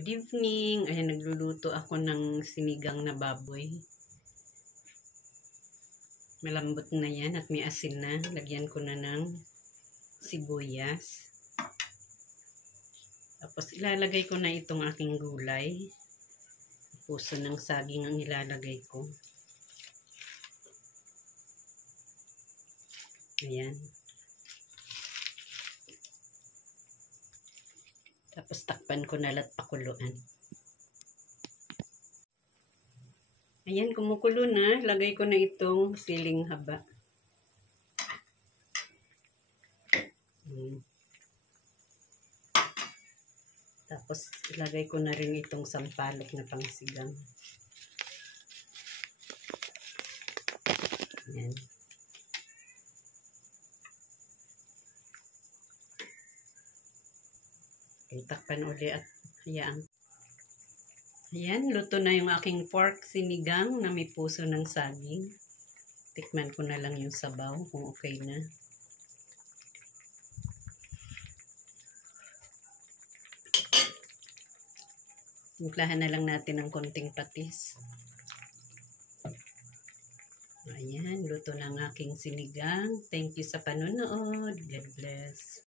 Good evening. Ayan, nagluluto ako ng sinigang na baboy. Malambot na yan at may asin na. Lagyan ko na ng sibuyas. Tapos ilalagay ko na itong aking gulay. Puso ng saging ang ilalagay ko. Ayan. Tapos takpan ko na at pakuluan. Ayan, kumukulo na. Lagay ko na itong siling haba. Tapos ilagay ko na rin itong sampalok na pangsigang. Ayan. Takpan uli at hayaan. Ayan, luto na yung aking pork sinigang na may puso ng saging. Tikman ko na lang yung sabaw kung okay na. Timplahan na lang natin ng konting patis. Ayan, luto na ang aking sinigang. Thank you sa panonood. God bless.